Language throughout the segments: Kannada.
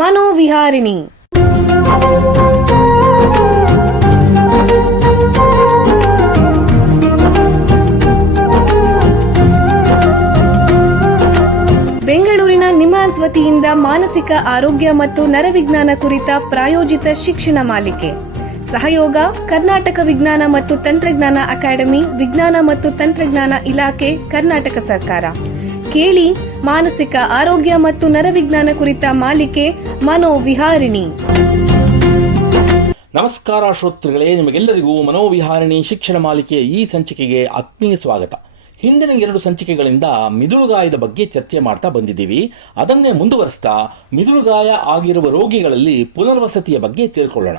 ಮನೋವಿಹಾರಿಣಿ. ಬೆಂಗಳೂರಿನ ನಿಮ್ಹಾನ್ಸ್ ವತಿಯಿಂದ ಮಾನಸಿಕ ಆರೋಗ್ಯ ಮತ್ತು ನರವಿಜ್ಞಾನ ಕುರಿತ ಪ್ರಾಯೋಜಿತ ಶಿಕ್ಷಣ ಮಾಲಿಕೆ. ಸಹಯೋಗ ಕರ್ನಾಟಕ ವಿಜ್ಞಾನ ಮತ್ತು ತಂತ್ರಜ್ಞಾನ ಅಕಾಡೆಮಿ, ವಿಜ್ಞಾನ ಮತ್ತು ತಂತ್ರಜ್ಞಾನ ಇಲಾಖೆ, ಕರ್ನಾಟಕ ಸರ್ಕಾರ. ಕೇಳಿ ಮಾನಸಿಕ ಆರೋಗ್ಯ ಮತ್ತು ನರವಿಜ್ಞಾನ ಕುರಿತ ಮಾಲಿಕೆ ಮನೋವಿಹಾರಿಣಿ. ನಮಸ್ಕಾರ ಶ್ರೋತೃಗಳೇ, ನಿಮಗೆಲ್ಲರಿಗೂ ಮನೋವಿಹಾರಿಣಿ ಶಿಕ್ಷಣ ಮಾಲಿಕೆಯ ಈ ಸಂಚಿಕೆಗೆ ಆತ್ಮೀಯ ಸ್ವಾಗತ. ಹಿಂದಿನ 2 ಸಂಚಿಕೆಗಳಿಂದ ಮಿದುಳುಗಾಯದ ಬಗ್ಗೆ ಚರ್ಚೆ ಮಾಡ್ತಾ ಬಂದಿದ್ದೀವಿ. ಅದನ್ನೇ ಮುಂದುವರಿಸ್ತಾ ಮಿದುಳುಗಾಯ ಆಗಿರುವ ರೋಗಿಗಳಲ್ಲಿ ಪುನರ್ವಸತಿಯ ಬಗ್ಗೆ ತಿಳ್ಕೊಳ್ಳೋಣ.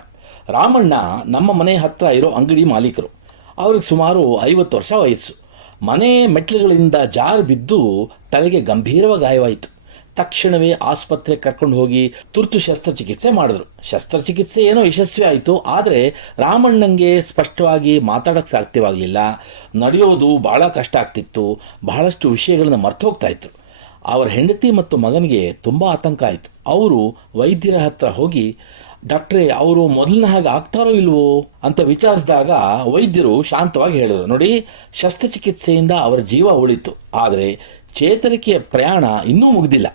ರಾಮಣ್ಣ ನಮ್ಮ ಮನೆ ಹತ್ರ ಇರೋ ಅಂಗಡಿ ಮಾಲೀಕರು. ಅವ್ರಿಗೆ ಸುಮಾರು 50 ವರ್ಷ ವಯಸ್ಸು. ಮನೆ ಮೆಟ್ಲುಗಳಿಂದ ಜಾರು ಬಿದ್ದು ತಲೆಗೆ ಗಂಭೀರವಾಗಿ ಗಾಯವಾಯಿತು. ತಕ್ಷಣವೇ ಆಸ್ಪತ್ರೆ ಕರ್ಕೊಂಡು ಹೋಗಿ ತುರ್ತು ಶಸ್ತ್ರಚಿಕಿತ್ಸೆ ಮಾಡಿದ್ರು. ಶಸ್ತ್ರಚಿಕಿತ್ಸೆ ಏನೋ ಯಶಸ್ವಿ ಆಯಿತು. ಆದರೆ ರಾಮಣ್ಣಂಗೆ ಸ್ಪಷ್ಟವಾಗಿ ಮಾತಾಡೋಕ್ಕೆ ಸಾಧ್ಯವಾಗಲಿಲ್ಲ. ನಡೆಯೋದು ಬಹಳ ಕಷ್ಟ ಆಗ್ತಿತ್ತು. ಬಹಳಷ್ಟು ವಿಷಯಗಳನ್ನು ಮರ್ತು ಹೋಗ್ತಾ ಇತ್ತು. ಅವರ ಹೆಂಡತಿ ಮತ್ತು ಮಗನಿಗೆ ತುಂಬ ಆತಂಕ ಆಯಿತು. ಅವರು ವೈದ್ಯರ ಹತ್ರ ಹೋಗಿ, ಡಾಕ್ಟ್ರೇ, ಅವರು ಮೊದಲಿನ ಹಾಗೆ ಆಗ್ತಾರೋ ಇಲ್ವೋ ಅಂತ ವಿಚಾರಿಸಿದಾಗ ವೈದ್ಯರು ಶಾಂತವಾಗಿ ಹೇಳಿದರು, ನೋಡಿ, ಶಸ್ತ್ರಚಿಕಿತ್ಸೆಯಿಂದ ಅವರ ಜೀವ ಉಳಿತು, ಆದರೆ ಚೇತರಿಕೆಯ ಪ್ರಯಾಣ ಇನ್ನೂ ಮುಗಿದಿಲ್ಲ.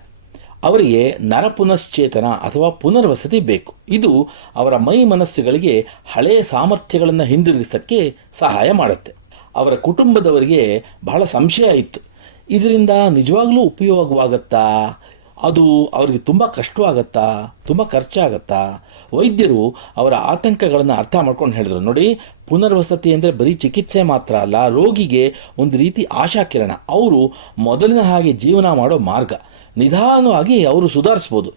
ಅವರಿಗೆ ನರಪುನಶ್ಚೇತನ ಅಥವಾ ಪುನರ್ವಸತಿ ಬೇಕು. ಇದು ಅವರ ಮೈ ಮನಸ್ಸುಗಳಿಗೆ ಹಳೆಯ ಸಾಮರ್ಥ್ಯಗಳನ್ನು ಹಿಂದಿರುಗಿಸಕ್ಕೆ ಸಹಾಯ ಮಾಡುತ್ತೆ. ಅವರ ಕುಟುಂಬದವರಿಗೆ ಬಹಳ ಸಂಶಯ ಇತ್ತು, ಇದರಿಂದ ನಿಜವಾಗ್ಲೂ ಉಪಯೋಗವಾಗತ್ತಾ, ಅದು ಅವರಿಗೆ ತುಂಬ ಕಷ್ಟವಾಗತ್ತಾ, ತುಂಬ ಖರ್ಚಾಗತ್ತಾ? ವೈದ್ಯರು ಅವರ ಆತಂಕಗಳನ್ನು ಅರ್ಥ ಮಾಡ್ಕೊಂಡು ಹೇಳಿದ್ರು, ನೋಡಿ, ಪುನರ್ವಸತಿ ಅಂದರೆ ಬರೀ ಚಿಕಿತ್ಸೆ ಮಾತ್ರ ಅಲ್ಲ, ರೋಗಿಗೆ ಒಂದು ರೀತಿ ಆಶಾಕಿರಣ. ಅವರು ಮೊದಲಿನ ಹಾಗೆ ಜೀವನ ಮಾಡೋ ಮಾರ್ಗ. ನಿಧಾನವಾಗಿ ಅವರು ಸುಧಾರಿಸ್ಬೋದು.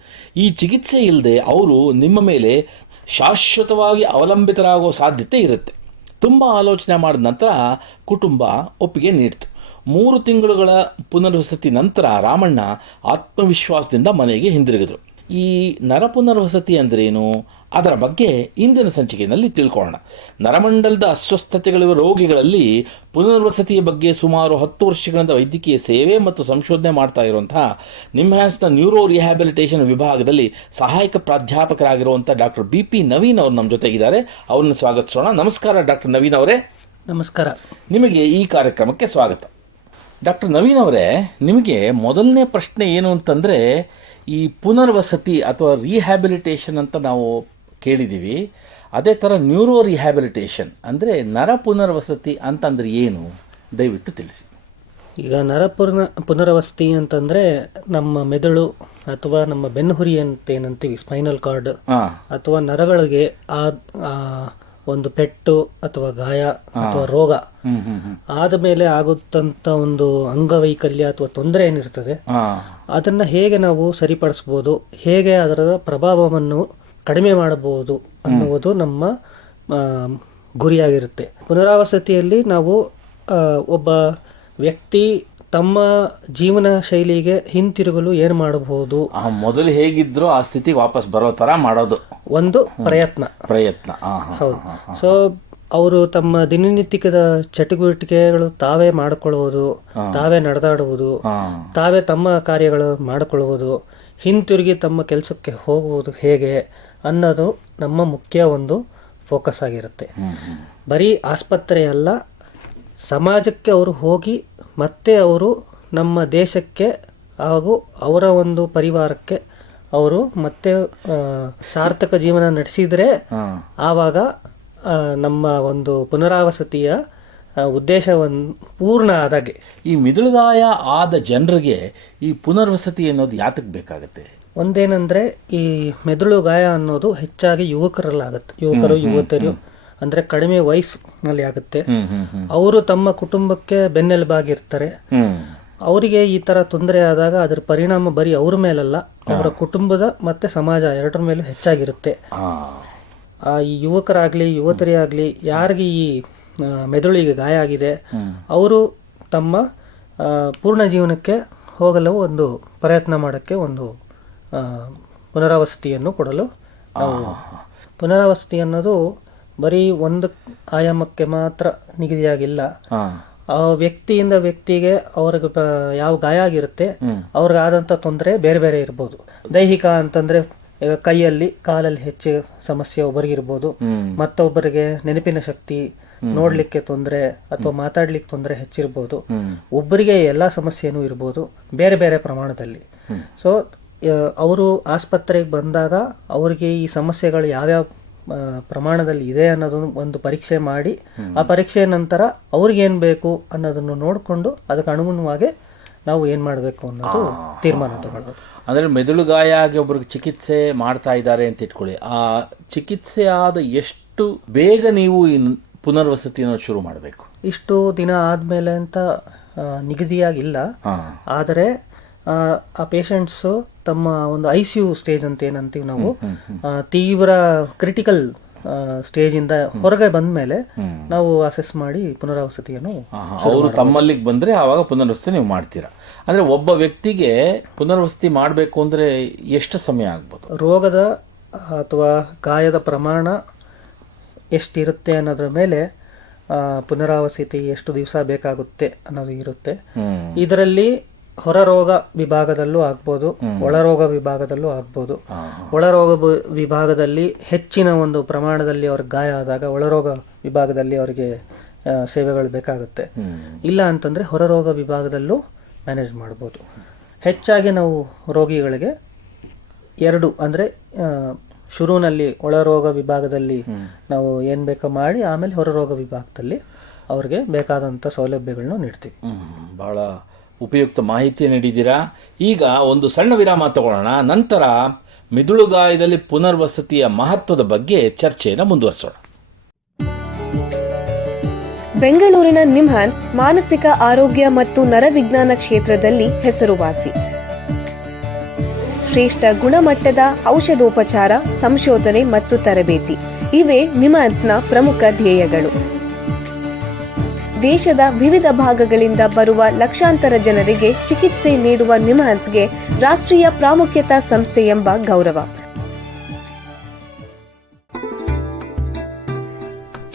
ಈ ಚಿಕಿತ್ಸೆ ಇಲ್ಲದೆ ಅವರು ನಿಮ್ಮ ಮೇಲೆ ಶಾಶ್ವತವಾಗಿ ಅವಲಂಬಿತರಾಗೋ ಸಾಧ್ಯತೆ ಇರುತ್ತೆ. ತುಂಬ ಆಲೋಚನೆ ಮಾಡಿದ ನಂತರ ಕುಟುಂಬ ಒಪ್ಪಿಗೆ ನೀಡಿತು. 3 ತಿಂಗಳುಗಳ ಪುನರ್ವಸತಿ ನಂತರ ರಾಮಣ್ಣ ಆತ್ಮವಿಶ್ವಾಸದಿಂದ ಮನೆಗೆ ಹಿಂದಿರುಗಿದರು. ಈ ನರಪುನರ್ವಸತಿ ಅಂದ್ರೇನು, ಅದರ ಬಗ್ಗೆ ಇಂದಿನ ಸಂಚಿಕೆಯಲ್ಲಿ ತಿಳ್ಕೊಳ್ಳೋಣ. ನರಮಂಡಲದ ಅಸ್ವಸ್ಥತೆಗಳಿರುವ ರೋಗಿಗಳಲ್ಲಿ ಪುನರ್ವಸತಿಯ ಬಗ್ಗೆ ಸುಮಾರು 10 ವರ್ಷಗಳಿಂದ ವೈದ್ಯಕೀಯ ಸೇವೆ ಮತ್ತು ಸಂಶೋಧನೆ ಮಾಡ್ತಾ ಇರುವಂತಹ ನಿಮ್ಹಾನ್ಸ್ನ ನ್ಯೂರೋ ರಿಹ್ಯಾಬಿಲಿಟೇಷನ್ ವಿಭಾಗದಲ್ಲಿ ಸಹಾಯಕ ಪ್ರಾಧ್ಯಾಪಕರಾಗಿರುವಂಥ ಡಾಕ್ಟರ್ BP ನವೀನ್ ಅವರು ನಮ್ಮ ಜೊತೆಗಿದ್ದಾರೆ. ಅವ್ರನ್ನ ಸ್ವಾಗತಿಸೋಣ. ನಮಸ್ಕಾರ ಡಾಕ್ಟರ್ ನವೀನ್ ಅವರೇ. ನಮಸ್ಕಾರ. ನಿಮಗೆ ಈ ಕಾರ್ಯಕ್ರಮಕ್ಕೆ ಸ್ವಾಗತ. ಡಾಕ್ಟರ್ ನವೀನ್ ಅವರೇ, ನಿಮಗೆ ಮೊದಲನೇ ಪ್ರಶ್ನೆ ಏನು ಅಂತಂದರೆ, ಈ ಪುನರ್ವಸತಿ ಅಥವಾ ರಿಹ್ಯಾಬಿಲಿಟೇಷನ್ ಅಂತ ನಾವು ಕೇಳಿದ್ದೀವಿ. ಅದೇ ಥರ ನ್ಯೂರೋ ರಿಹ್ಯಾಬಿಲಿಟೇಷನ್ ಅಂದರೆ ನರ ಪುನರ್ವಸತಿ ಅಂತಂದ್ರೆ ಏನು, ದಯವಿಟ್ಟು ತಿಳಿಸಿ. ಈಗ ಪುನರ್ವಸತಿ ಅಂತಂದರೆ ನಮ್ಮ ಮೆದುಳು ಅಥವಾ ನಮ್ಮ ಬೆನ್ನುಹುರಿ ಅಂತ ಏನಂತೀವಿ, ಸ್ಪೈನಲ್ ಕಾರ್ಡ್ ಅಥವಾ ನರಗಳಿಗೆ ಒಂದು ಪೆಟ್ಟು ಅಥವಾ ಗಾಯ ಅಥವಾ ರೋಗ ಆದ ಮೇಲೆ ಆಗುತ್ತಂತ ಒಂದು ಅಂಗವೈಕಲ್ಯ ಅಥವಾ ತೊಂದರೆ ಏನಿರ್ತದೆ, ಅದನ್ನ ಹೇಗೆ ನಾವು ಸರಿಪಡಿಸಬಹುದು, ಹೇಗೆ ಅದರ ಪ್ರಭಾವವನ್ನು ಕಡಿಮೆ ಮಾಡಬಹುದು ಅನ್ನುವುದು ನಮ್ಮ ಗುರಿಯಾಗಿರುತ್ತೆ. ಪುನರಾವಸತಿಯಲ್ಲಿ ನಾವು ಒಬ್ಬ ವ್ಯಕ್ತಿ ತಮ್ಮ ಜೀವನ ಶೈಲಿಗೆ ಹಿಂತಿರುಗಲು ಏನು ಮಾಡಬಹುದು, ಮೊದಲು ಹೇಗಿದ್ರು ಆ ಸ್ಥಿತಿಗೆ ವಾಪಸ್ ಬರೋ ತರ ಮಾಡೋದು ಒಂದು ಪ್ರಯತ್ನ. ಹೌದು. ಸೊ ಅವರು ತಮ್ಮ ದಿನನಿತ್ಯದ ಚಟುವಟಿಕೆಗಳು ತಾವೇ ಮಾಡಿಕೊಳ್ಳುವುದು, ತಾವೇ ನಡೆದಾಡುವುದು, ತಾವೇ ತಮ್ಮ ಕಾರ್ಯಗಳು ಮಾಡಿಕೊಳ್ಳುವುದು, ಹಿಂತಿರುಗಿ ತಮ್ಮ ಕೆಲಸಕ್ಕೆ ಹೋಗುವುದು ಹೇಗೆ ಅನ್ನೋದು ನಮ್ಮ ಮುಖ್ಯ ಒಂದು ಫೋಕಸ್ ಆಗಿರುತ್ತೆ. ಬರೀ ಆಸ್ಪತ್ರೆ ಅಲ್ಲ, ಸಮಾಜಕ್ಕೆ ಅವರು ಹೋಗಿ ಮತ್ತೆ ಅವರು ನಮ್ಮ ದೇಶಕ್ಕೆ ಹಾಗೂ ಅವರ ಒಂದು ಪರಿವಾರಕ್ಕೆ ಅವರು ಮತ್ತೆ ಸಾರ್ಥಕ ಜೀವನ ನಡೆಸಿದರೆ ಆವಾಗ ನಮ್ಮ ಒಂದು ಪುನರಾವಸತಿಯ ಉದ್ದೇಶವನ್ನು ಪೂರ್ಣ ಆದಾಗೆ. ಈ ಮಿದುಳುಗಾಯ ಆದ ಜನರಿಗೆ ಈ ಪುನರ್ವಸತಿ ಅನ್ನೋದು ಯಾತಕ್ಕೆ ಬೇಕಾಗುತ್ತೆ? ಒಂದೇನಂದ್ರೆ, ಈ ಮೆದುಳು ಗಾಯ ಅನ್ನೋದು ಹೆಚ್ಚಾಗಿ ಯುವಕರಲ್ಲಾಗುತ್ತೆ. ಯುವಕರು ಯುವತಿಯರು ಅಂದ್ರೆ ಕಡಿಮೆ ವಯಸ್ಸಿನಲ್ಲಿ ಆಗುತ್ತೆ. ಅವರು ತಮ್ಮ ಕುಟುಂಬಕ್ಕೆ ಬೆನ್ನೆಲುಬಾಗಿರ್ತಾರೆ. ಅವರಿಗೆ ಈ ತರ ತೊಂದರೆ ಆದಾಗ ಅದರ ಪರಿಣಾಮ ಬರೀ ಅವ್ರ ಮೇಲಲ್ಲ, ಅವರ ಕುಟುಂಬದ ಮತ್ತೆ ಸಮಾಜ ಎರಡರ ಮೇಲೂ ಹೆಚ್ಚಾಗಿರುತ್ತೆ. ಈ ಯುವಕರಾಗ್ಲಿ ಯುವತಿಯರೇ ಆಗ್ಲಿ ಯಾರಿಗೆ ಈ ಮೆದುಳಿಗೆ ಗಾಯ ಆಗಿದೆ, ಅವರು ತಮ್ಮ ಪೂರ್ಣ ಜೀವನಕ್ಕೆ ಹೋಗಲು ಒಂದು ಪ್ರಯತ್ನ ಮಾಡೋಕ್ಕೆ ಒಂದು ಪುನರಾವಸತಿಯನ್ನು ಕೊಡಲು. ಪುನರಾವಸತಿ ಅನ್ನೋದು ಬರೀ ಒಂದು ಆಯಾಮಕ್ಕೆ ಮಾತ್ರ ನಿಗದಿಯಾಗಿಲ್ಲ. ವ್ಯಕ್ತಿಯಿಂದ ವ್ಯಕ್ತಿಗೆ ಅವ್ರಿಗೆ ಯಾವ ಗಾಯ ಆಗಿರುತ್ತೆ, ಅವ್ರಿಗಾದಂಥ ತೊಂದರೆ ಬೇರೆ ಬೇರೆ ಇರ್ಬೋದು. ದೈಹಿಕ ಅಂತಂದ್ರೆ ಈಗ ಕೈಯಲ್ಲಿ ಕಾಲಲ್ಲಿ ಹೆಚ್ಚು ಸಮಸ್ಯೆ ಒಬ್ಬರಿಗಿರ್ಬೋದು, ಮತ್ತೊಬ್ಬರಿಗೆ ನೆನಪಿನ ಶಕ್ತಿ, ನೋಡ್ಲಿಕ್ಕೆ ತೊಂದರೆ ಅಥವಾ ಮಾತಾಡ್ಲಿಕ್ಕೆ ತೊಂದರೆ ಹೆಚ್ಚಿರ್ಬೋದು. ಒಬ್ಬರಿಗೆ ಎಲ್ಲಾ ಸಮಸ್ಯೆನೂ ಇರ್ಬೋದು ಬೇರೆ ಬೇರೆ ಪ್ರಮಾಣದಲ್ಲಿ. ಸೊ ಅವರು ಆಸ್ಪತ್ರೆಗೆ ಬಂದಾಗ ಅವರಿಗೆ ಈ ಸಮಸ್ಯೆಗಳು ಯಾವ್ಯಾವ ಪ್ರಮಾಣದಲ್ಲಿ ಇದೆ ಅನ್ನೋದನ್ನು ಒಂದು ಪರೀಕ್ಷೆ ಮಾಡಿ, ಆ ಪರೀಕ್ಷೆ ನಂತರ ಅವ್ರಿಗೇನ್ ಬೇಕು ಅನ್ನೋದನ್ನು ನೋಡಿಕೊಂಡು ಅದಕ್ಕೆ ಅನುಗುಣವಾಗಿ ನಾವು ಏನ್ ಮಾಡಬೇಕು ಅನ್ನೋದು ತೀರ್ಮಾನ ತಗೊಳ್ಳೋದು. ಅಂದರೆ ಮೆದುಳುಗಾಯ ಆಗಿ ಒಬ್ರಿಗೆ ಚಿಕಿತ್ಸೆ ಮಾಡ್ತಾ ಇದ್ದಾರೆ ಅಂತ ಇಟ್ಕೊಳ್ಳಿ, ಆ ಚಿಕಿತ್ಸೆ ಆದ ಎಷ್ಟು ಬೇಗ ನೀವು ಪುನರ್ವಸತಿಯನ್ನು ಶುರು ಮಾಡಬೇಕು? ಇಷ್ಟು ದಿನ ಆದ್ಮೇಲೆ ಅಂತ ನಿಗದಿಯಾಗಿಲ್ಲ. ಆದರೆ ಆ ಪೇಷಂಟ್ಸು ತಮ್ಮ ಒಂದು ICU ಸ್ಟೇಜ್ ಅಂತ ಏನಂತೀವಿ ನಾವು, ತೀವ್ರ ಕ್ರಿಟಿಕಲ್ ಸ್ಟೇಜ್ ಇಂದ ಹೊರಗೆ ಬಂದ ಮೇಲೆ ನಾವು ಅಸೆಸ್ ಮಾಡಿ ಪುನರಾವಸತಿಯನ್ನು ಅವರು ತಮ್ಮಲ್ಲಿಗೆ ಬಂದ್ರೆ ಆವಾಗ ಪುನರ್ವಸತಿ ನೀವು ಮಾಡ್ತೀರಾ. ಅಂದ್ರೆ ಒಬ್ಬ ವ್ಯಕ್ತಿಗೆ ಪುನರ್ವಸತಿ ಮಾಡಬೇಕು ಅಂದ್ರೆ ಎಷ್ಟು ಸಮಯ ಆಗ್ಬೋದು? ರೋಗದ ಅಥವಾ ಗಾಯದ ಪ್ರಮಾಣ ಎಷ್ಟಿರುತ್ತೆ ಅನ್ನೋದ್ರ ಮೇಲೆ ಪುನರಾವಸತಿ ಎಷ್ಟು ದಿವಸ ಬೇಕಾಗುತ್ತೆ ಅನ್ನೋದು ಇರುತ್ತೆ. ಇದರಲ್ಲಿ ಹೊರರೋಗ ವಿಭಾಗದಲ್ಲೂ ಆಗ್ಬೋದು, ಒಳರೋಗ ವಿಭಾಗದಲ್ಲೂ ಆಗ್ಬೋದು. ಒಳರೋಗ ವಿಭಾಗದಲ್ಲಿ ಹೆಚ್ಚಿನ ಒಂದು ಪ್ರಮಾಣದಲ್ಲಿ ಅವ್ರಿಗೆ ಗಾಯ ಆದಾಗ ಒಳರೋಗ ವಿಭಾಗದಲ್ಲಿ ಅವರಿಗೆ ಸೇವೆಗಳು ಬೇಕಾಗುತ್ತೆ. ಇಲ್ಲ ಅಂತಂದ್ರೆ ಹೊರರೋಗ ವಿಭಾಗದಲ್ಲೂ ಮ್ಯಾನೇಜ್ ಮಾಡ್ಬೋದು. ಹೆಚ್ಚಾಗಿ ನಾವು ರೋಗಿಗಳಿಗೆ ಎರಡು ಅಂದ್ರೆ ಶುರುವಿನಲ್ಲಿ ಒಳರೋಗ ವಿಭಾಗದಲ್ಲಿ ನಾವು ಏನ್ ಬೇಕೋ ಮಾಡಿ ಆಮೇಲೆ ಹೊರರೋಗ ವಿಭಾಗದಲ್ಲಿ ಅವ್ರಿಗೆ ಬೇಕಾದಂಥ ಸೌಲಭ್ಯಗಳನ್ನ ನೀಡ್ತೀವಿ. ಬಹಳ ಉಪಯುಕ್ತ ಮಾಹಿತಿ ನೀಡಿದ್ದೀರಾ. ಈಗ ಒಂದು ಸಣ್ಣ ವಿರಾಮ ತಗೊಳ್ಳೋಣ, ನಂತರ ಮಿದುಳುಗಾಯದಲ್ಲಿ ಪುನರ್ವಸತಿಯ ಮಹತ್ವದ ಬಗ್ಗೆ ಚರ್ಚೆಯನ್ನು ಮುಂದುವರಿಸೋಣ. ಬೆಂಗಳೂರಿನ ನಿಮ್ಹಾನ್ಸ್ ಮಾನಸಿಕ ಆರೋಗ್ಯ ಮತ್ತು ನರವಿಜ್ಞಾನ ಕ್ಷೇತ್ರದಲ್ಲಿ ಹೆಸರುವಾಸಿ. ಶ್ರೇಷ್ಠ ಗುಣಮಟ್ಟದ ಔಷಧೋಪಚಾರ, ಸಂಶೋಧನೆ ಮತ್ತು ತರಬೇತಿ ಇವೇ ನಿಮ್ಹಾನ್ಸ್ನ ಪ್ರಮುಖ ಧ್ಯೇಯಗಳು. ದೇಶದ ವಿವಿಧ ಭಾಗಗಳಿಂದ ಬರುವ ಲಕ್ಷಾಂತರ ಜನರಿಗೆ ಚಿಕಿತ್ಸೆ ನೀಡುವ ನಿಮ್ಹಾನ್ಸ್ಗೆ ರಾಷ್ಟ್ರೀಯ ಪ್ರಾಮುಖ್ಯತಾ ಸಂಸ್ಥೆ ಎಂಬ ಗೌರವ.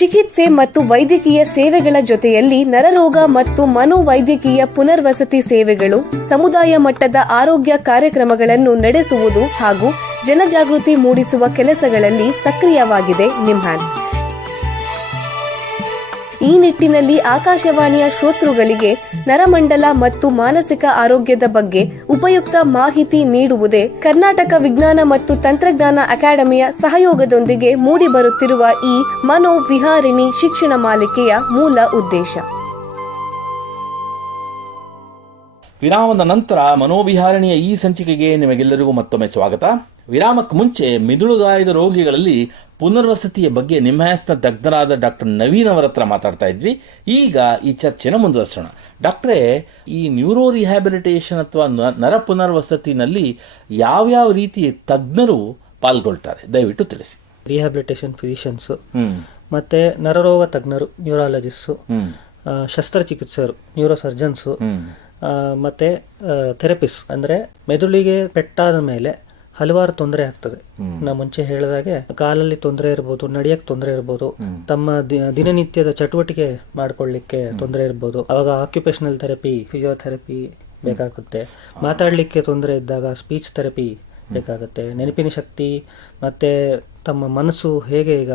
ಚಿಕಿತ್ಸೆ ಮತ್ತು ವೈದ್ಯಕೀಯ ಸೇವೆಗಳ ಜೊತೆಯಲ್ಲಿ ನರರೋಗ ಮತ್ತು ಮನೋವೈದ್ಯಕೀಯ ಪುನರ್ವಸತಿ ಸೇವೆಗಳು, ಸಮುದಾಯ ಮಟ್ಟದ ಆರೋಗ್ಯ ಕಾರ್ಯಕ್ರಮಗಳನ್ನು ನಡೆಸುವುದು ಹಾಗೂ ಜನಜಾಗೃತಿ ಮೂಡಿಸುವ ಕೆಲಸಗಳಲ್ಲಿ ಸಕ್ರಿಯವಾಗಿದೆ ನಿಮ್ಹಾನ್ಸ್. ಈ ನಿಟ್ಟಿನಲ್ಲಿ ಆಕಾಶವಾಣಿಯ ಶ್ರೋತೃಗಳಿಗೆ ನರಮಂಡಲ ಮತ್ತು ಮಾನಸಿಕ ಆರೋಗ್ಯದ ಬಗ್ಗೆ ಉಪಯುಕ್ತ ಮಾಹಿತಿ ನೀಡುವುದೇ ಕರ್ನಾಟಕ ವಿಜ್ಞಾನ ಮತ್ತು ತಂತ್ರಜ್ಞಾನ ಅಕಾಡೆಮಿಯ ಸಹಯೋಗದೊಂದಿಗೆ ಮೂಡಿಬರುತ್ತಿರುವ ಈ ಮನೋವಿಹಾರಿಣಿ ಶಿಕ್ಷಣ ಮಾಲಿಕೆಯ ಮೂಲ ಉದ್ದೇಶ. ವಿರಾಮದ ನಂತರ ಮನೋವಿಹಾರಣಿಯ ಈ ಸಂಚಿಕೆಗೆ ನಿಮಗೆಲ್ಲರಿಗೂ ಮತ್ತೊಮ್ಮೆ ಸ್ವಾಗತ. ವಿರಾಮಕ್ಕೆ ಮುಂಚೆ ಮಿದುಳುಗಾಯದ ರೋಗಿಗಳಲ್ಲಿ ಪುನರ್ವಸತಿಯ ಬಗ್ಗೆ ನಿಮ್ಹಾನ್ಸ್ನ ತಜ್ಞರಾದ ಡಾಕ್ಟರ್ ನವೀನ್ ಅವರ ಹತ್ರ ಮಾತಾಡ್ತಾ ಇದ್ವಿ. ಈಗ ಈ ಚರ್ಚೆನ ಮುಂದುವರಿಸೋಣ. ಡಾಕ್ಟ್ರೇ, ಈ ನ್ಯೂರೋ ರಿಹ್ಯಾಬಿಲಿಟೇಷನ್ ಅಥವಾ ನರ ಪುನರ್ವಸತಿನಲ್ಲಿ ಯಾವ್ಯಾವ ರೀತಿ ತಜ್ಞರು ಪಾಲ್ಗೊಳ್ತಾರೆ ದಯವಿಟ್ಟು ತಿಳಿಸಿ. ರಿಹ್ಯಾಬಿಲಿಟೇಷನ್ ಫಿಸಿಷಿಯನ್ಸು, ಮತ್ತೆ ನರರೋಗ ತಜ್ಞರು, ನ್ಯೂರಾಲಜಿಸ್ಟು, ಶಸ್ತ್ರಚಿಕಿತ್ಸಕರು, ನ್ಯೂರೋ ಸರ್ಜನ್ಸು, ಮತ್ತೆ ಥೆರಪಿಸ್ಟ್. ಅಂದ್ರೆ ಮೆದುಳಿಗೆ ಪೆಟ್ಟಾದ ಮೇಲೆ ಹಲವಾರು ತೊಂದರೆ ಆಗ್ತದೆ. ನಾ ಮುಂಚೆ ಹೇಳಿದಾಗೆ ಕಾಲಲ್ಲಿ ತೊಂದರೆ ಇರ್ಬೋದು, ನಡೆಯಕ್ಕೆ ತೊಂದರೆ ಇರ್ಬೋದು, ತಮ್ಮ ದಿನನಿತ್ಯದ ಚಟುವಟಿಕೆ ಮಾಡ್ಕೊಳ್ಳಿಕ್ಕೆ ತೊಂದರೆ ಇರ್ಬೋದು. ಅವಾಗ ಆಕ್ಯುಪೇಷನಲ್ ಥೆರಪಿ, ಫಿಸಿಯೋಥೆರಪಿ ಬೇಕಾಗುತ್ತೆ. ಮಾತಾಡ್ಲಿಕ್ಕೆ ತೊಂದರೆ ಇದ್ದಾಗ ಸ್ಪೀಚ್ ಥೆರಪಿ ಬೇಕಾಗುತ್ತೆ. ನೆನಪಿನ ಶಕ್ತಿ ಮತ್ತೆ ತಮ್ಮ ಮನಸ್ಸು ಹೇಗೆ ಈಗ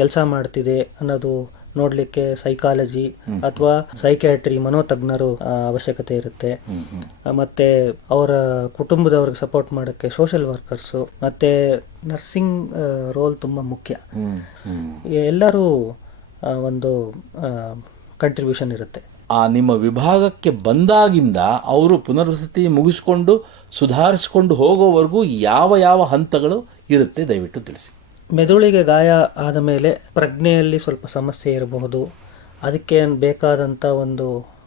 ಕೆಲಸ ಮಾಡ್ತಿದೆ ಅನ್ನೋದು ನೋಡ್ಲಿಕ್ಕೆ ಸೈಕಾಲಜಿ ಅಥವಾ ಸೈಕ್ಯಾಟ್ರಿ, ಮನೋತಜ್ಞರು ಅವಶ್ಯಕತೆ ಇರುತ್ತೆ. ಮತ್ತೆ ಅವರ ಕುಟುಂಬದವ್ರಿಗೆ ಸಪೋರ್ಟ್ ಮಾಡೋಕ್ಕೆ ಸೋಷಿಯಲ್ ವರ್ಕರ್ಸು, ಮತ್ತೆ ನರ್ಸಿಂಗ್ ರೋಲ್ ತುಂಬಾ ಮುಖ್ಯ. ಎಲ್ಲರೂ ಒಂದು ಕಂಟ್ರಿಬ್ಯೂಷನ್ ಇರುತ್ತೆ. ಆ ನಿಮ್ಮ ವಿಭಾಗಕ್ಕೆ ಬಂದಾಗಿಂದ ಅವರು ಪುನರ್ವಸತಿ ಮುಗಿಸ್ಕೊಂಡು ಸುಧಾರಿಸಿಕೊಂಡು ಹೋಗೋವರೆಗೂ ಯಾವ ಯಾವ ಹಂತಗಳು ಇರುತ್ತೆ ದಯವಿಟ್ಟು ತಿಳಿಸಿ. ಮೆದುಳಿಗೆ ಗಾಯ ಆದ ಮೇಲೆ ಪ್ರಜ್ಞೆಯಲ್ಲಿ ಸ್ವಲ್ಪ ಸಮಸ್ಯೆ ಇರಬಹುದು. ಅದಕ್ಕೆ ಬೇಕಾದಂಥ ಒಂದು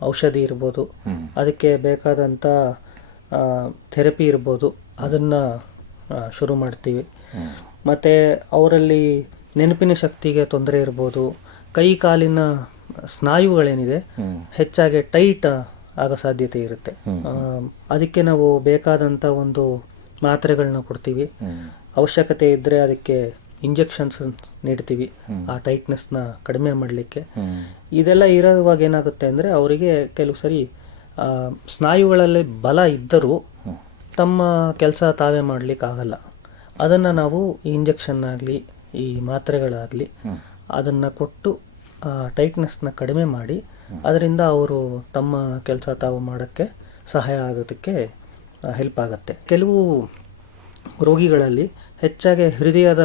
ಔಷಧಿ ಇರ್ಬೋದು, ಅದಕ್ಕೆ ಬೇಕಾದಂಥ ಥೆರಪಿ ಇರ್ಬೋದು, ಅದನ್ನು ಶುರು ಮಾಡ್ತೀವಿ. ಮತ್ತು ಅವರಲ್ಲಿ ನೆನಪಿನ ಶಕ್ತಿಗೆ ತೊಂದರೆ ಇರ್ಬೋದು, ಕೈ ಕಾಲಿನ ಸ್ನಾಯುಗಳೇನಿದೆ ಹೆಚ್ಚಾಗಿ ಟೈಟ್ ಆಗೋ ಸಾಧ್ಯತೆ ಇರುತ್ತೆ. ಅದಕ್ಕೆ ನಾವು ಬೇಕಾದಂಥ ಒಂದು ಮಾತ್ರೆಗಳನ್ನ ಕೊಡ್ತೀವಿ. ಅವಶ್ಯಕತೆ ಇದ್ದರೆ ಅದಕ್ಕೆ ಇಂಜೆಕ್ಷನ್ಸ್ ನೀಡ್ತೀವಿ ಆ ಟೈಟ್ನೆಸ್ನ ಕಡಿಮೆ ಮಾಡಲಿಕ್ಕೆ. ಇದೆಲ್ಲ ಇರೋವಾಗ ಏನಾಗುತ್ತೆ ಅಂದರೆ ಅವರಿಗೆ ಕೆಲವು ಸರಿ ಸ್ನಾಯುಗಳಲ್ಲಿ ಬಲ ಇದ್ದರೂ ತಮ್ಮ ಕೆಲಸ ತಾವೇ ಮಾಡಲಿಕ್ಕೆ ಆಗಲ್ಲ. ಅದನ್ನು ನಾವು ಈ ಇಂಜೆಕ್ಷನ್ ಆಗಲಿ ಈ ಮಾತ್ರೆಗಳಾಗಲಿ ಅದನ್ನು ಕೊಟ್ಟು ಟೈಟ್ನೆಸ್ನ ಕಡಿಮೆ ಮಾಡಿ ಅದರಿಂದ ಅವರು ತಮ್ಮ ಕೆಲಸ ತಾವು ಮಾಡೋಕ್ಕೆ ಸಹಾಯ ಆಗೋದಕ್ಕೆ ಹೆಲ್ಪ್ ಆಗುತ್ತೆ. ಕೆಲವು ರೋಗಿಗಳಲ್ಲಿ ಹೆಚ್ಚಾಗಿ ಹೃದಯದ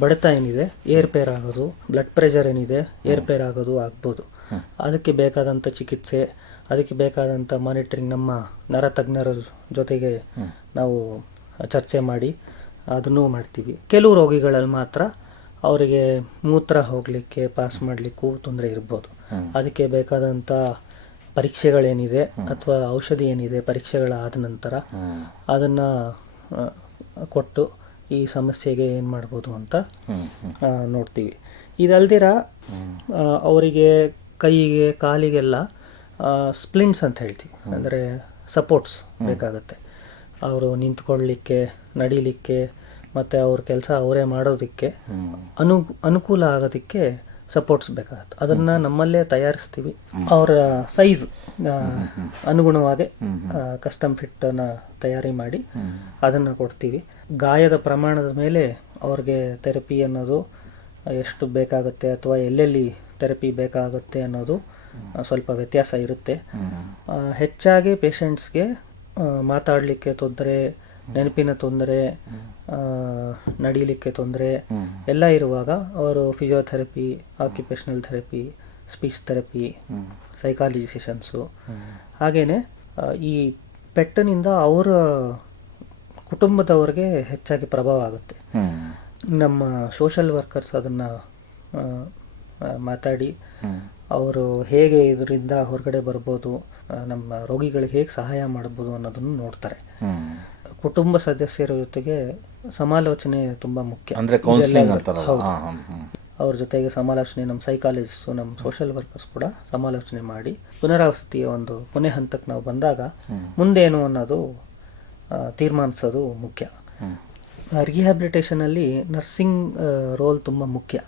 ಬಡಿತ ಏನಿದೆ ಏರ್ಪೇರ್ ಆಗೋದು, ಬ್ಲಡ್ ಪ್ರೆಷರ್ ಏನಿದೆ ಏರ್ಪೇರ್ ಆಗೋದು ಆಗ್ಬೋದು. ಅದಕ್ಕೆ ಬೇಕಾದಂಥ ಚಿಕಿತ್ಸೆ, ಅದಕ್ಕೆ ಬೇಕಾದಂಥ ಮಾನಿಟರಿಂಗ್ ನಮ್ಮ ನರತಜ್ಞರ ಜೊತೆಗೆ ನಾವು ಚರ್ಚೆ ಮಾಡಿ ಅದನ್ನೂ ಮಾಡ್ತೀವಿ. ಕೆಲವು ರೋಗಿಗಳಲ್ಲಿ ಮಾತ್ರ ಅವರಿಗೆ ಮೂತ್ರ ಹೋಗಲಿಕ್ಕೆ ಪಾಸ್ ಮಾಡಲಿಕ್ಕೂ ತೊಂದರೆ ಇರ್ಬೋದು. ಅದಕ್ಕೆ ಬೇಕಾದಂಥ ಪರೀಕ್ಷೆಗಳೇನಿದೆ ಅಥವಾ ಔಷಧಿ ಏನಿದೆ ಪರೀಕ್ಷೆಗಳಾದ ನಂತರ ಅದನ್ನು ಕೊಟ್ಟು ಈ ಸಮಸ್ಯೆಗೆ ಏನು ಮಾಡ್ಬೋದು ಅಂತ ನೋಡ್ತೀವಿ. ಇದಲ್ದಿರ ಅವರಿಗೆ ಕೈಗೆ ಕಾಲಿಗೆಲ್ಲ ಸ್ಪ್ಲಿಂಟ್ಸ್ ಅಂತ ಹೇಳ್ತೀವಿ, ಅಂದರೆ ಸಪೋರ್ಟ್ಸ್ ಬೇಕಾಗುತ್ತೆ. ಅವರು ನಿಂತ್ಕೊಳ್ಳಲಿಕ್ಕೆ, ನಡಿಲಿಕ್ಕೆ ಮತ್ತು ಅವ್ರ ಕೆಲಸ ಅವರೇ ಮಾಡೋದಕ್ಕೆ ಅನುಕೂಲ ಆಗೋದಕ್ಕೆ ಸಪೋರ್ಟ್ಸ್ ಬೇಕಾಗುತ್ತೆ. ಅದನ್ನು ನಮ್ಮಲ್ಲೇ ತಯಾರಿಸ್ತೀವಿ. ಅವರ ಸೈಜ್ ಅನುಗುಣವಾಗಿ ಕಸ್ಟಮ್ ಫಿಟ್ಟನ್ನು ತಯಾರಿ ಮಾಡಿ ಅದನ್ನು ಕೊಡ್ತೀವಿ. ಗಾಯದ ಪ್ರಮಾಣದ ಮೇಲೆ ಅವ್ರಿಗೆ ಥೆರಪಿ ಅನ್ನೋದು ಎಷ್ಟು ಬೇಕಾಗುತ್ತೆ ಅಥವಾ ಎಲ್ಲೆಲ್ಲಿ ಥೆರಪಿ ಬೇಕಾಗುತ್ತೆ ಅನ್ನೋದು ಸ್ವಲ್ಪ ವ್ಯತ್ಯಾಸ ಇರುತ್ತೆ. ಹೆಚ್ಚಾಗಿ ಪೇಷಂಟ್ಸ್ಗೆ ಮಾತಾಡಲಿಕ್ಕೆ ತೊಂದರೆ, ನೆನಪಿನ ತೊಂದರೆ, ನಡೀಲಿಕ್ಕೆ ತೊಂದರೆ ಎಲ್ಲ ಇರುವಾಗ ಅವರು physiotherapy, occupational therapy, speech therapy, psychology sessions, ಹಾಗೆಯೇ ಈ ಪೆಟ್ಟಿನಿಂದ ಅವರ ಕುಟುಂಬದವ್ರಿಗೆ ಹೆಚ್ಚಾಗಿ ಪ್ರಭಾವ ಆಗುತ್ತೆ. ನಮ್ಮ ಸೋಷಲ್ ವರ್ಕರ್ಸ್ ಅದನ್ನು ಮಾತಾಡಿ ಅವರು ಹೇಗೆ ಇದರಿಂದ ಹೊರಗಡೆ ಬರ್ಬೋದು, ನಮ್ಮ ರೋಗಿಗಳಿಗೆ ಹೇಗೆ ಸಹಾಯ ಮಾಡ್ಬೋದು ಅನ್ನೋದನ್ನು ನೋಡ್ತಾರೆ. ಕುಟುಂಬ ಸದಸ್ಯರ ಜೊತೆಗೆ ಸಮಾಲೋಚನೆ ತುಂಬ ಮುಖ್ಯ. ಅವ್ರ ಜೊತೆಗೆ ಸಮಾಲೋಚನೆ, ನಮ್ಮ ಸೈಕಾಲಜಿಸ್ಟು, ನಮ್ಮ ಸೋಷಲ್ ವರ್ಕರ್ಸ್ ಕೂಡ ಸಮಾಲೋಚನೆ ಮಾಡಿ ಪುನರಾವಸತಿಯ ಒಂದು ಕೊನೆ ಹಂತಕ್ಕೆ ನಾವು ಬಂದಾಗ ಮುಂದೇನು ಅನ್ನೋದು ತೀರ್ಮಾನಿಸೋದು ಮುಖ್ಯ. ರಿಹ್ಯಾಬಿಲಿಟೇಷನಲ್ಲಿ ನರ್ಸಿಂಗ್ ರೋಲ್ ತುಂಬ ಮುಖ್ಯ.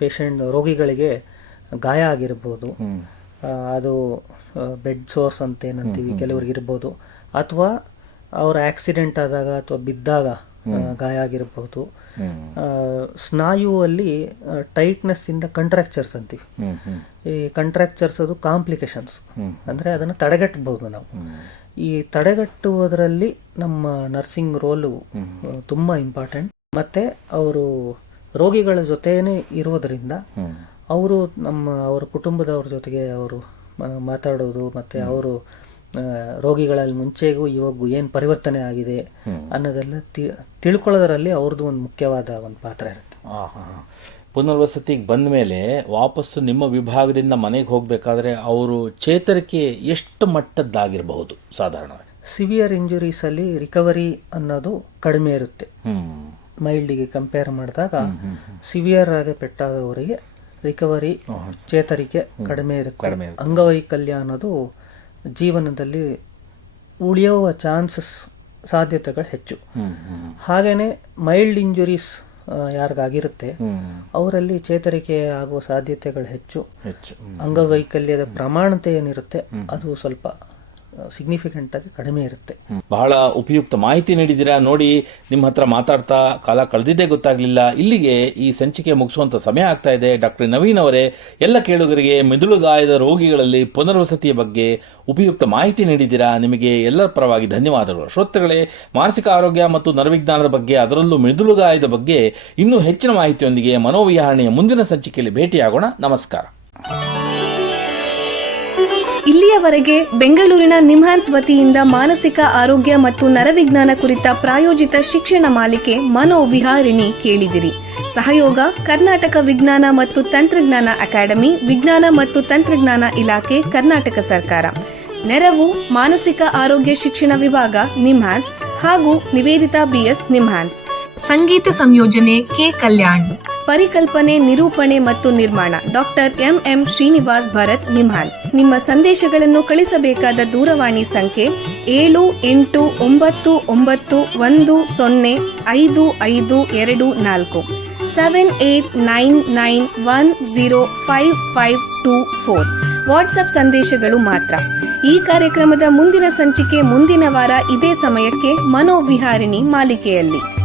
ಪೇಷಂಟ್ ರೋಗಿಗಳಿಗೆ ಗಾಯ ಆಗಿರ್ಬೋದು, ಅದು ಬೆಡ್ ಸೋರ್ಸ್ ಅಂತ ಏನಂತೀವಿ ಕೆಲವ್ರಿಗೆ ಇರ್ಬೋದು, ಅಥವಾ ಅವರ ಆಕ್ಸಿಡೆಂಟ್ ಆದಾಗ ಅಥವಾ ಬಿದ್ದಾಗ ಗಾಯ ಆಗಿರ್ಬೋದು. ಸ್ನಾಯುವಲ್ಲಿ ಟೈಟ್ನೆಸ್ ಇಂದ ಕಂಟ್ರಾಕ್ಚರ್ಸ್ ಅಂತೀವಿ. ಈ ಕಂಟ್ರಾಕ್ಚರ್ಸ್ ಅದು ಕಾಂಪ್ಲಿಕೇಶನ್ಸ್, ಅಂದರೆ ಅದನ್ನು ತಡೆಗಟ್ಟಬಹುದು ನಾವು. ಈ ತಡೆಗಟ್ಟುವುದರಲ್ಲಿ ನಮ್ಮ ನರ್ಸಿಂಗ್ ರೋಲು ತುಂಬ ಇಂಪಾರ್ಟೆಂಟ್. ಮತ್ತು ಅವರು ರೋಗಿಗಳ ಜೊತೆನೇ ಇರೋದರಿಂದ ಅವರು ಅವರ ಕುಟುಂಬದವ್ರ ಜೊತೆಗೆ ಅವರು ಮಾತಾಡೋದು, ಮತ್ತು ಅವರು ರೋಗಿಗಳಲ್ಲಿ ಮುಂಚೆಗೂ ಇವಾಗೂ ಏನು ಪರಿವರ್ತನೆ ಆಗಿದೆ ಅನ್ನೋದೆಲ್ಲ ತಿಳ್ಕೊಳ್ಳೋದರಲ್ಲಿ ಅವ್ರದ್ದು ಒಂದು ಮುಖ್ಯವಾದ ಒಂದು ಪಾತ್ರ ಇರುತ್ತೆ. ಪುನರ್ವಸತಿಗೆ ಬಂದ ಮೇಲೆ ವಾಪಸ್ಸು ನಿಮ್ಮ ವಿಭಾಗದಿಂದ ಮನೆಗೆ ಹೋಗಬೇಕಾದ್ರೆ ಅವರು ಚೇತರಿಕೆ ಎಷ್ಟು ಮಟ್ಟದ್ದಾಗಿರಬಹುದು ಸಾಧಾರಣವಾಗಿ? ಸಿವಿಯರ್ ಇಂಜುರೀಸಲ್ಲಿ ರಿಕವರಿ ಅನ್ನೋದು ಕಡಿಮೆ ಇರುತ್ತೆ. ಮೈಲ್ಡಿಗೆ ಕಂಪೇರ್ ಮಾಡಿದಾಗ ಸಿವಿಯರ್ ಆಗಿ ಪೆಟ್ಟಾದವರಿಗೆ ರಿಕವರಿ, ಚೇತರಿಕೆ ಕಡಿಮೆ ಇರುತ್ತೆ. ಅಂಗವೈಕಲ್ಯ ಅನ್ನೋದು ಜೀವನದಲ್ಲಿ ಉಳಿಯುವ ಚಾನ್ಸಸ್, ಸಾಧ್ಯತೆಗಳು ಹೆಚ್ಚು. ಹಾಗೇನೆ ಮೈಲ್ಡ್ ಇಂಜುರೀಸ್ ಯಾರಿಗಾಗಿರುತ್ತೆ ಅವರಲ್ಲಿ ಚೇತರಿಕೆ ಆಗುವ ಸಾಧ್ಯತೆಗಳು ಹೆಚ್ಚು. ಅಂಗವೈಕಲ್ಯದ ಪ್ರಮಾಣತೆ ಏನಿರುತ್ತೆ ಅದು ಸ್ವಲ್ಪ ಸಿಗ್ನಿಫಿಕೆಂಟ್ ಆಗಿ ಕಡಿಮೆ ಇರುತ್ತೆ. ಬಹಳ ಉಪಯುಕ್ತ ಮಾಹಿತಿ ನೀಡಿದ್ದೀರಾ. ನೋಡಿ, ನಿಮ್ಮ ಹತ್ರ ಮಾತಾಡ್ತಾ ಕಾಲ ಕಳೆದಿದ್ದೇ ಗೊತ್ತಾಗ್ಲಿಲ್ಲ. ಇಲ್ಲಿಗೆ ಈ ಸಂಚಿಕೆ ಮುಗಿಸುವಂತ ಸಮಯ ಆಗ್ತಾ ಇದೆ. ಡಾಕ್ಟರ್ ನವೀನ್ ಅವರೇ, ಎಲ್ಲ ಕೇಳುಗರಿಗೆ ಮಿದುಳು ಗಾಯದ ರೋಗಿಗಳಲ್ಲಿ ಪುನರ್ವಸತಿಯ ಬಗ್ಗೆ ಉಪಯುಕ್ತ ಮಾಹಿತಿ ನೀಡಿದ್ದೀರಾ. ನಿಮಗೆ ಎಲ್ಲರ ಪರವಾಗಿ ಧನ್ಯವಾದಗಳು. ಶ್ರೋತೃಗಳೇ, ಮಾನಸಿಕ ಆರೋಗ್ಯ ಮತ್ತು ನರವಿಜ್ಞಾನದ ಬಗ್ಗೆ, ಅದರಲ್ಲೂ ಮಿದುಳು ಗಾಯದ ಬಗ್ಗೆ ಇನ್ನೂ ಹೆಚ್ಚಿನ ಮಾಹಿತಿಯೊಂದಿಗೆ ಮನೋವಿಹಾರಣೆಯ ಮುಂದಿನ ಸಂಚಿಕೆಯಲ್ಲಿ ಭೇಟಿಯಾಗೋಣ. ನಮಸ್ಕಾರ. ಇಲ್ಲಿಯವರೆಗೆ ಬೆಂಗಳೂರಿನ ನಿಮ್ಹಾನ್ಸ್ ವತಿಯಿಂದ ಮಾನಸಿಕ ಆರೋಗ್ಯ ಮತ್ತು ನರವಿಜ್ಞಾನ ಕುರಿತ ಪ್ರಾಯೋಜಿತ ಶಿಕ್ಷಣ ಮಾಲಿಕೆ ಮನೋವಿಹಾರಿಣಿ ಕೇಳಿದಿರಿ. ಸಹಯೋಗ ಕರ್ನಾಟಕ ವಿಜ್ಞಾನ ಮತ್ತು ತಂತ್ರಜ್ಞಾನ ಅಕಾಡೆಮಿ, ವಿಜ್ಞಾನ ಮತ್ತು ತಂತ್ರಜ್ಞಾನ ಇಲಾಖೆ, ಕರ್ನಾಟಕ ಸರ್ಕಾರ. ನೆರವು ಮಾನಸಿಕ ಆರೋಗ್ಯ ಶಿಕ್ಷಣ ವಿಭಾಗ, ನಿಮ್ಹಾನ್ಸ್ ಹಾಗೂ ನಿವೇದಿತಾ BS, ನಿಮ್ಹಾನ್ಸ್. ಸಂಗೀತ ಸಂಯೋಜನೆ ಕೆ ಕಲ್ಯಾಣ್. ಪರಿಕಲ್ಪನೆ, ನಿರೂಪಣೆ ಮತ್ತು ನಿರ್ಮಾಣ ಡಾಕ್ಟರ್ MM ಶ್ರೀನಿವಾಸ್ ಭರತ್, ನಿಮ್ಹಾನ್ಸ್. ನಿಮ್ಮ ಸಂದೇಶಗಳನ್ನು ಕಳಿಸಬೇಕಾದ ದೂರವಾಣಿ ಸಂಖ್ಯೆ 7891105524 7899105524. ವಾಟ್ಸ್ಆಪ್ ಸಂದೇಶಗಳು ಮಾತ್ರ. ಈ ಕಾರ್ಯಕ್ರಮದ ಮುಂದಿನ ಸಂಚಿಕೆ ಮುಂದಿನ ವಾರ ಇದೇ ಸಮಯಕ್ಕೆ ಮನೋವಿಹಾರಿಣಿ ಮಾಲಿಕೆಯಲ್ಲಿ.